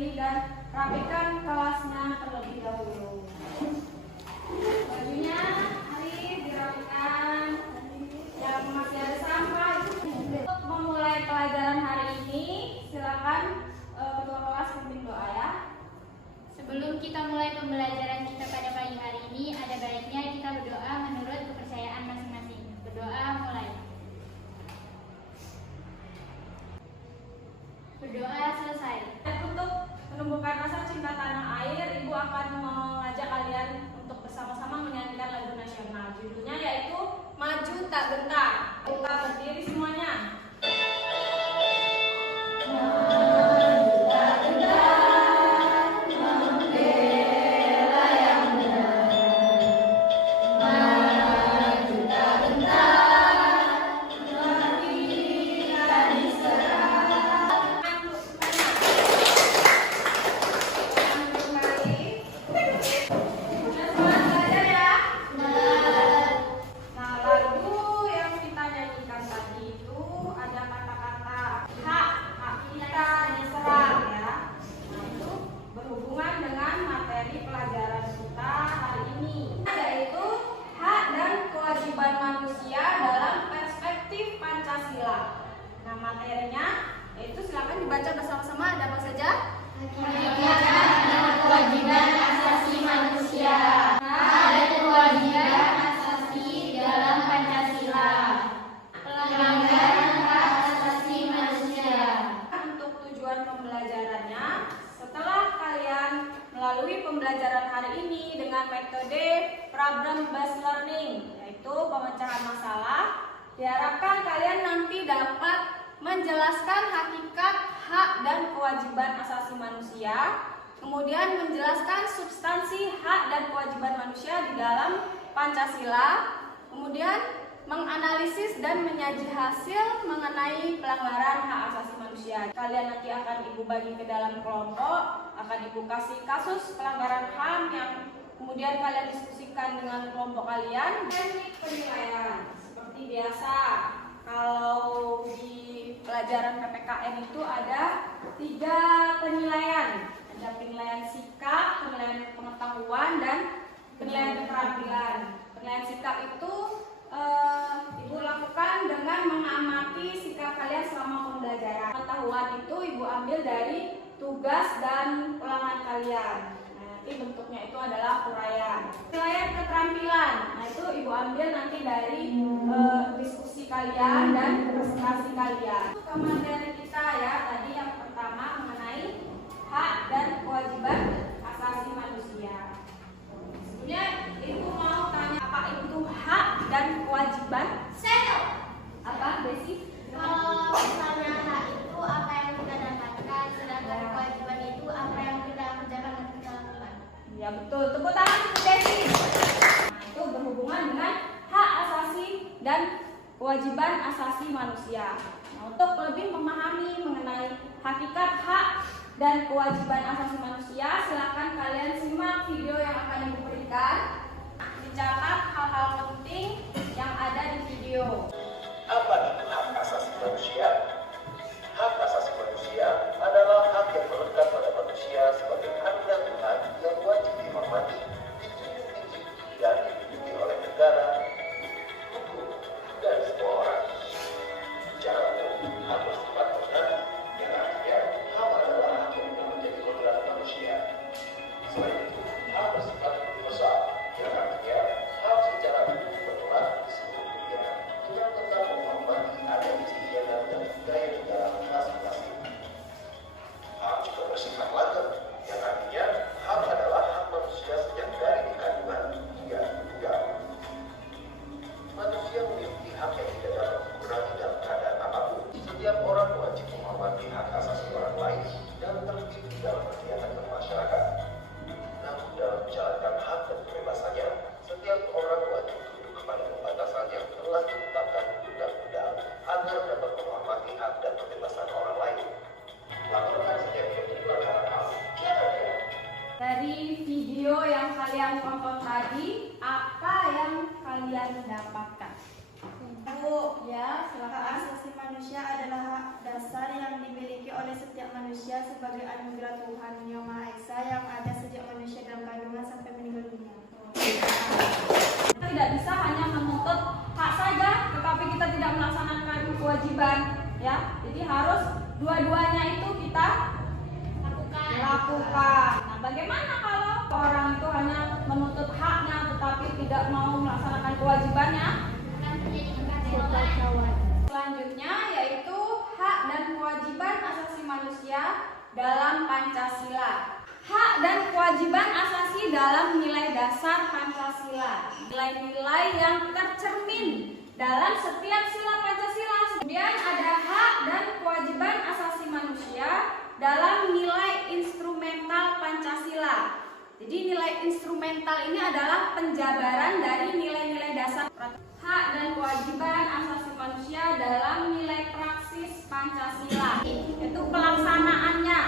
berdiri dan rapikan kelasnya terlebih dahulu. Bajunya mari dirapikan. Yang masih ada sampah itu. Untuk memulai pelajaran hari ini, silakan ketua kelas pimpin doa ya. Sebelum kita mulai pembelajaran kita pada pagi hari ini, ada baiknya kita berdoa menurut kepercayaan masing-masing. Berdoa mulai. Berdoa selesai. Untuk menumbuhkan rasa cinta tanah air, Ibu akan mengajak kalian untuk bersama-sama menyanyikan lagu nasional. Judulnya yaitu Maju Tak Gentar. Kita berdiri semuanya. Manusia dalam perspektif Pancasila. Nah, materinya itu silakan dibaca bersama-sama. Ada apa saja? Hak dan kewajiban asasi manusia. Hak dan kewajiban asasi dalam Pancasila. Pelanggaran hak asasi manusia. Untuk tujuan pembelajarannya, setelah kalian melalui pembelajaran hari ini dengan metode problem based learning, yaitu pemecahan masalah, diharapkan kalian nanti dapat menjelaskan hakikat hak dan kewajiban asasi manusia, kemudian menjelaskan substansi hak dan kewajiban manusia di dalam Pancasila, kemudian menganalisis dan menyaji hasil mengenai pelanggaran hak asasi manusia. Kalian nanti akan Ibu bagi ke dalam kelompok, akan Ibu kasih kasus pelanggaran HAM yang kemudian kalian diskusikan dengan kelompok kalian. Teknik penilaian seperti biasa, kalau di pelajaran PPKN itu ada 3 penilaian. Ada penilaian sikap, penilaian pengetahuan, dan penilaian keterampilan. Penilaian sikap itu Ibu lakukan dengan mengamati sikap kalian selama pembelajaran. Pengetahuan itu Ibu ambil dari tugas dan ulangan kalian. Nanti bentuknya itu adalah uraian. Penilaian keterampilan, nah itu Ibu ambil nanti dari diskusi kalian dan presentasi kalian. Ke materi kita ya, tadi yang pertama mengenai hak dan kewajiban asasi manusia. Sebelumnya Ibu mau tanya apa itu hak dan kewajiban? Apa, Desi? Kalau misalnya hak itu apa yang kita dapatkan, sedangkan kewajiban itu apa yang kita kerjakan dan kita lakukan. Ya betul, tepuk tangan untuk Desi. Nah, itu berhubungan dengan hak asasi dan kewajiban asasi manusia. Nah, untuk lebih memahami mengenai hakikat hak dan kewajiban asasi manusia, silakan kalian simak video yang akan Ibu berikan. Dicatat hal-hal penting yang ada di video. Apa itu hak asasi manusia? Hak asasi manusia adalah hak yang melekat pada manusia sebagai anugerah Tuhan yang wajib dihormati, dijunjung tinggi, dan dilindungi oleh negara, hukum, dan semua orang. Secara umum, hak bersifat organik, yang artinya hak adalah hak yang menjadi kodrat manusia. Selain itu, hak bersifat universal, yang artinya hak secara umum berlaku di seluruh dunia, dengan tetap menghormati adat istiadat dan budaya negara masing-masing. Hak juga bersifat langgeng, yang artinya hak adalah hak manusia sejak dari kandungan hingga meninggal. Manusia memiliki hak yang tidak dapat dikurangi dalam keadaan apapun. Setiap orang wajib menghormati hak asasi orang lain dan tertib dalam kegiatan bermasyarakat. Namun dalam menjalankan hak dan kebebasannya, setiap orang wajib tunduk kepada pembatasan yang telah ditetapkan undang-undang agar dapat menghormati hak dan kebebasan orang lain. Laporkan setiap pelanggaran HAM. Dari video yang kalian tonton tadi, apa yang kalian dapatkan? Bu, Ya, hak silakan. asasi manusia adalah hak dasar yang dimiliki oleh setiap manusia manusia sebagai anugerah Tuhan Yang Maha Esa yang ada sejak manusia dalam kandungan sampai meninggal dunia. Tidak bisa hanya menuntut hak saja, tetapi kita tidak melaksanakan kewajiban, ya. Jadi harus dua-duanya itu kita lakukan. Nah, bagaimana kalau orang itu hanya menuntut haknya, tetapi tidak mau melaksanakan kewajibannya? Selanjutnya yaitu hak dan kewajiban asasi manusia dalam Pancasila. Hak dan kewajiban asasi dalam nilai dasar Pancasila. Nilai-nilai yang tercermin dalam setiap sila Pancasila. Kemudian ada hak dan kewajiban asasi manusia dalam nilai instrumental Pancasila. Jadi nilai instrumental ini adalah penjabaran dari nilai-nilai dasar. Hak dan kewajiban asasi manusia dalam nilai praksis Pancasila. Itu pelaksanaannya.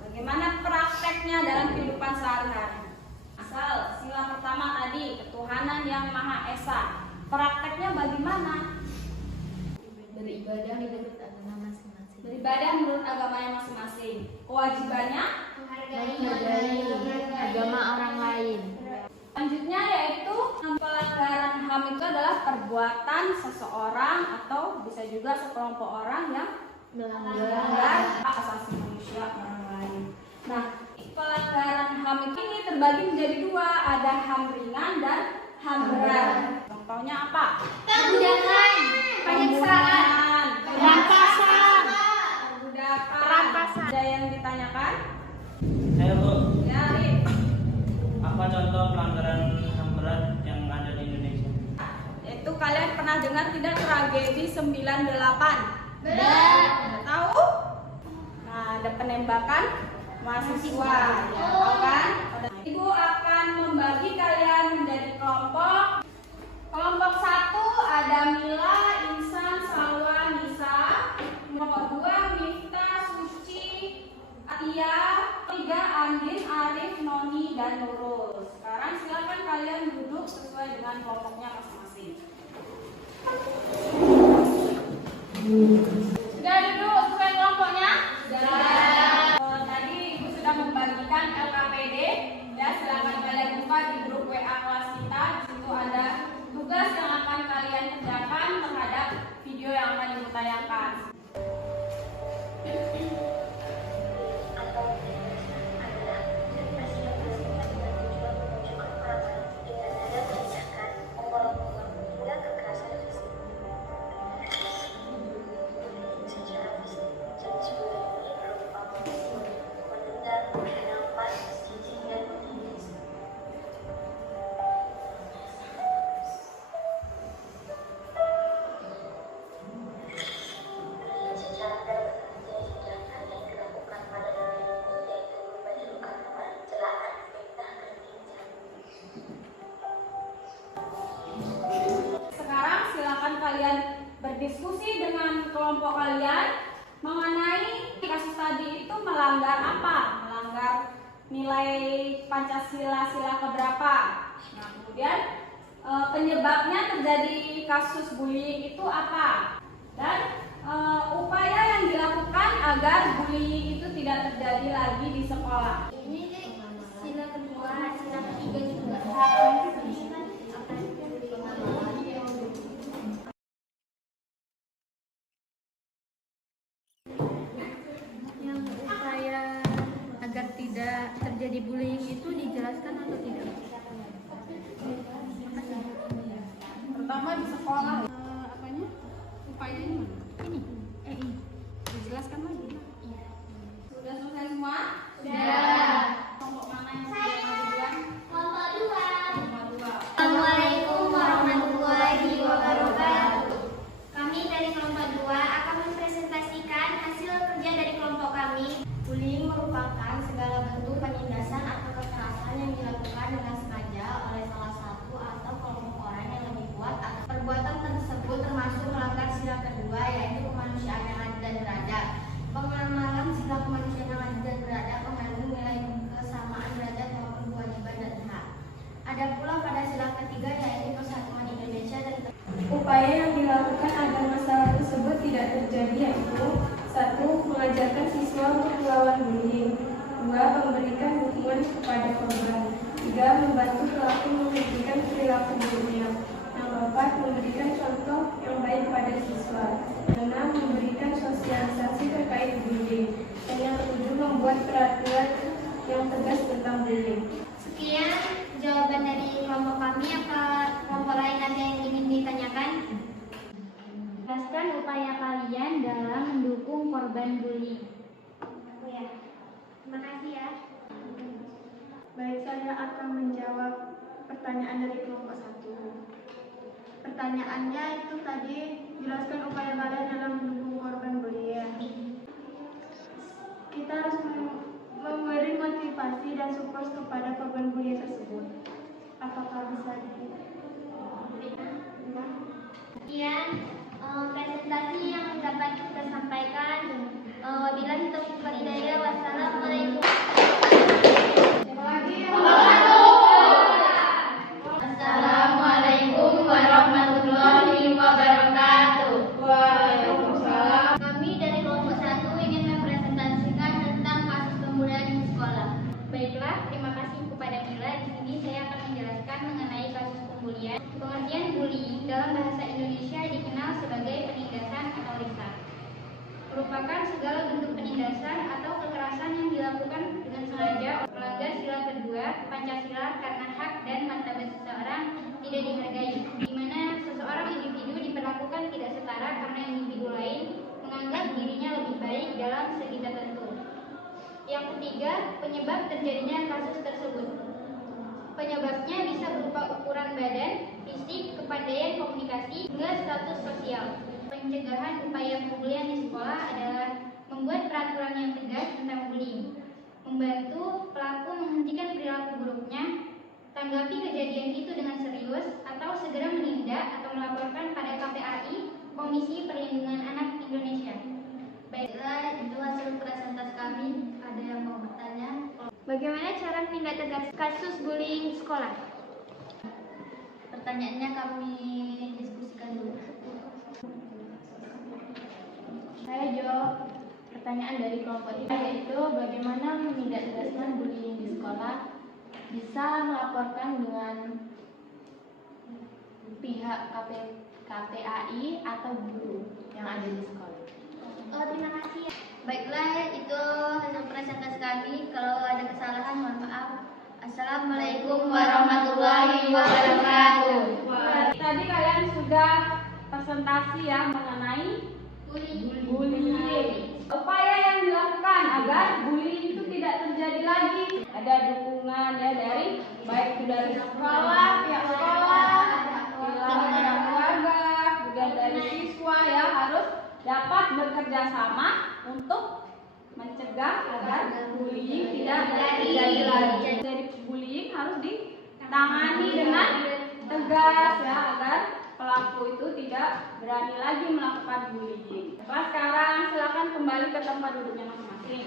Bagaimana prakteknya dalam kehidupan sehari-hari. Asal sila pertama tadi, ketuhanan yang Maha Esa. Prakteknya bagaimana? Beribadah menurut agama masing-masing. Beribadah menurut agamanya masing-masing. Kewajibannya Menghargai agama orang lain. selanjutnya yaitu pelanggaran HAM itu adalah perbuatan seseorang atau bisa juga sekelompok orang yang melanggar hak asasi manusia orang lain. Nah, pelanggaran HAM ini terbagi menjadi dua, ada HAM ringan dan HAM berat. Contohnya apa? Perbudakan, penyiksaan, perampasan, Ada yang ditanyakan? Saya Bu, Ya, Rik. apa contoh pelanggaran HAM berat yang ada di Indonesia? Itu kalian pernah dengar tidak tragedi 98? berat, Tahu? Nah, ada penembakan mahasiswa, ya, tahu kan? Ibu akan membagi kalian menjadi kelompok. Kelompok 1 ada Mila, Insan, Salwa, Nisa. Kelompok 2 Mifta, Suci, Atia. 3 Andin, Arif, Noni, dan Nurul. Sekarang silakan kalian duduk sesuai dengan kelompoknya masing-masing. Sudah duduk sesuai kelompoknya? Sudah. Tadi Ibu sudah membagikan LKPD. Ya, silakan kalian buka di grup WA kelas kita. Di situ ada tugas yang akan kalian kerjakan terhadap video yang akan Ibu tayangkan. Sekarang silakan kalian berdiskusi dengan kelompok kalian mengenai kasus tadi itu melanggar apa? Melanggar nilai Pancasila sila keberapa? Nah, kemudian penyebabnya terjadi kasus bullying itu apa? Dan upaya yang dilakukan agar bullying itu tidak terjadi lagi di sekolah. ini sila kedua, sila ketiga juga. Yang upaya agar tidak terjadi bullying itu dijelaskan atau tidak? Pertama di sekolah. Apanya? Upayanya mana? Ini. Ini. Dijelaskan lagi. Sudah selesai semua? Sudah. Kelompok mana yang sudah duluan? Kelompok 2. Kelompok 2. Assalamualaikum warahmatullahi wabarakatuh. Kami dari kelompok 2 akan mempresentasikan hasil kerja dari kelompok kami. Bullying merupakan segala bentuk penindasan atau kekerasan yang dilakukan dengan sengaja oleh salah satu atau kelompok orang yang lebih kuat atas perbuatan tersebut memberikan contoh yang baik pada siswa. 6. Memberikan sosialisasi terkait bullying. Dan yang ke-7, membuat peraturan yang tegas tentang bullying. Sekian jawaban dari kelompok kami. Apa kelompok lain ada yang ingin ditanyakan? Jelaskan upaya kalian dalam mendukung korban bullying. Aku ya. Terima kasih ya. Baik, saya akan menjawab pertanyaan dari kelompok 1. Pertanyaannya itu tadi, jelaskan upaya kalian dalam mendukung korban bullying. Kita harus memberi motivasi dan support kepada korban bullying tersebut. Apakah bisa Sekian presentasi yang dapat kita sampaikan. Wabillahi taufiq wal hidayah. Wassalamualaikum. Assalamualaikum warahmatullahi wabarakatuh. Waalaikumsalam. Kami dari kelompok 1 ingin mempresentasikan tentang kasus pembulian di sekolah. Baiklah, terima kasih kepada Mila. Di sini saya akan menjelaskan mengenai kasus pembulian. Pengertian bullying dalam bahasa Indonesia dikenal sebagai penindasan atau lisan. Merupakan segala bentuk penindasan atau kekerasan yang dilakukan dengan sengaja melanggar sila kedua Pancasila karena hak dan martabat seseorang tidak dihargai, di mana seseorang individu diperlakukan tidak setara karena individu lain menganggap dirinya lebih baik dalam segi tertentu. Yang ketiga, penyebab terjadinya kasus tersebut. Penyebabnya bisa berupa ukuran badan, fisik, kepandaian komunikasi, hingga status sosial. Pencegahan upaya pembulian di sekolah adalah membuat peraturan yang tegas tentang bullying, membantu pelaku menghentikan perilaku buruknya, tanggapi kejadian itu dengan serius, atau segera menindak atau melaporkan pada KPAI, Komisi Perlindungan Anak Indonesia. Baiklah, itu hasil presentasi kami. Ada yang mau bertanya? Bagaimana cara menindak tegas kasus bullying di sekolah? Pertanyaannya kami diskusikan dulu. Saya jawab pertanyaan dari kelompok 3, yaitu bagaimana menindak tegaskan bullying di sekolah. Bisa melaporkan dengan pihak KPAI atau guru yang ada di sekolah. Oh, terima kasih. Baiklah, itu hasil presentasi kami. Kalau ada kesalahan, mohon maaf. Assalamualaikum warahmatullahi wabarakatuh. Tadi kalian sudah presentasi ya mengenai bullying. Upaya yang dilakukan agar bullying itu tidak terjadi lagi. Ada dukungan ya dari baik itu dari sekolah, pihak sekolah, pihak keluarga, juga dari siswa ya harus dapat bekerja sama untuk mencegah agar bullying tidak terjadi lagi. Jadi bullying harus ditangani dengan tegas ya agar pelaku itu tidak berani lagi melakukan bullying. Nah, sekarang silakan kembali ke tempat duduknya masing-masing.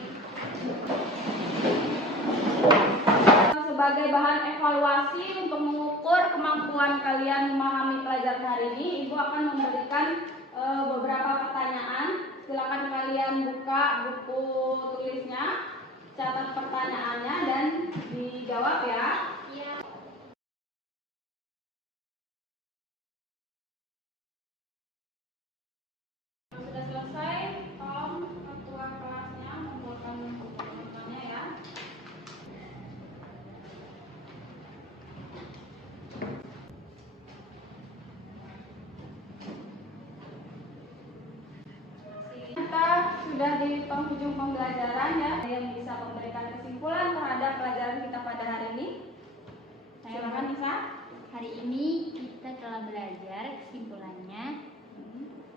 Sebagai bahan evaluasi untuk mengukur kemampuan kalian memahami pelajaran hari ini, Ibu akan memberikan beberapa pertanyaan. Silakan kalian buka buku tulisnya, catat pertanyaannya dan dijawab ya. Sudah selesai, tolong ketua kelasnya membuatkan pertanyaannya ya. Kita sudah di penghujung pembelajaran ya. Ada yang bisa memberikan kesimpulan terhadap pelajaran kita pada hari ini? Silakan Nisa. Hari ini kita telah belajar, kesimpulannya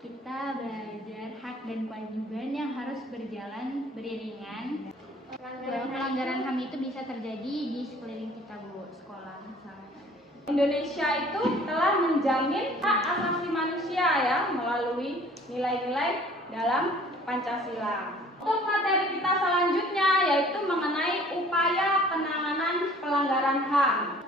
kita belajar hak dan kewajiban yang harus berjalan beriringan. Bahwa pelanggaran HAM itu bisa terjadi di sekeliling kita, Bu, sekolah misalnya. Indonesia itu telah menjamin hak asasi manusia ya melalui nilai-nilai dalam Pancasila. Untuk materi kita selanjutnya yaitu mengenai upaya penanganan pelanggaran HAM.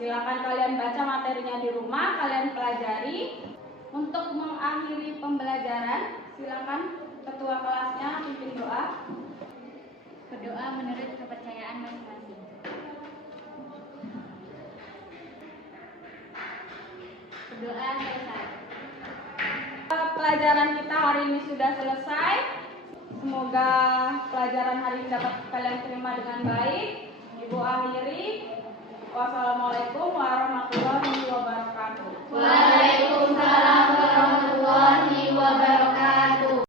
Silakan kalian baca materinya di rumah, kalian pelajari. Untuk mengakhiri pembelajaran, silakan ketua kelasnya pimpin doa. Berdoa menurut kepercayaan masing-masing. Berdoa pembelajaran kita hari ini sudah selesai. Semoga pelajaran hari ini dapat kalian terima dengan baik. Ibu akhiri. Wassalamualaikum warahmatullahi wabarakatuh. Waalaikumsalam